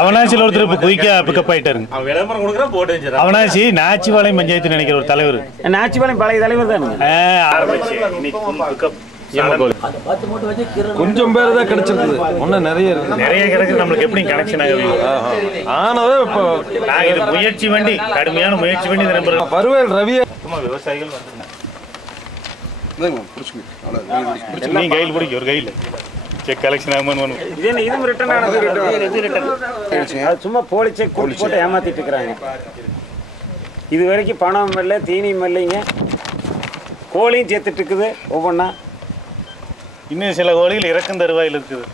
அவனாசியில் ஒருத்தர் இப்போ குயிக்கா பிக்கப் ஆயிட்டாருங்க. விளம்பரம் கொடுக்குற போட்டு அவனாசி நாச்சிபாளையம் பஞ்சாயத்து நினைக்கிற ஒரு தலைவர். நாச்சிபாளையம் பழைய தலைவர் தான் கொஞ்சம் பேர் தான் கிடைச்சிருக்குது. ஒன்னும் நிறைய இருக்கு. நிறைய கிடைக்குது. நம்மளுக்கு எப்படி கனெக்ஷன் ஆகுது ஆனவே இப்போ நாங்கள் இது முயற்சி பண்ணி கடுமையான முயற்சி பண்ணி நம்புறோம். பருவேல் ரவியை விவசாயிகள் நீ கையில் பிடிக்க ஒரு கையில் செக் கலெக்ஷன் ஆகுமான்னு இதுவும் ரிட்டர்ன் ஆனது. சும்மா போலி செக் போட்டு ஏமாத்திட்டு இருக்கிறாங்க. இது வரைக்கும் பணம் இல்லை, தீனியும் இல்லைங்க. கோழியும் சேர்த்துட்டு இருக்குது ஒவ்வொன்றா. இன்னும் சில கோழிகள் இறக்கும் தருவாயில் இருக்குது.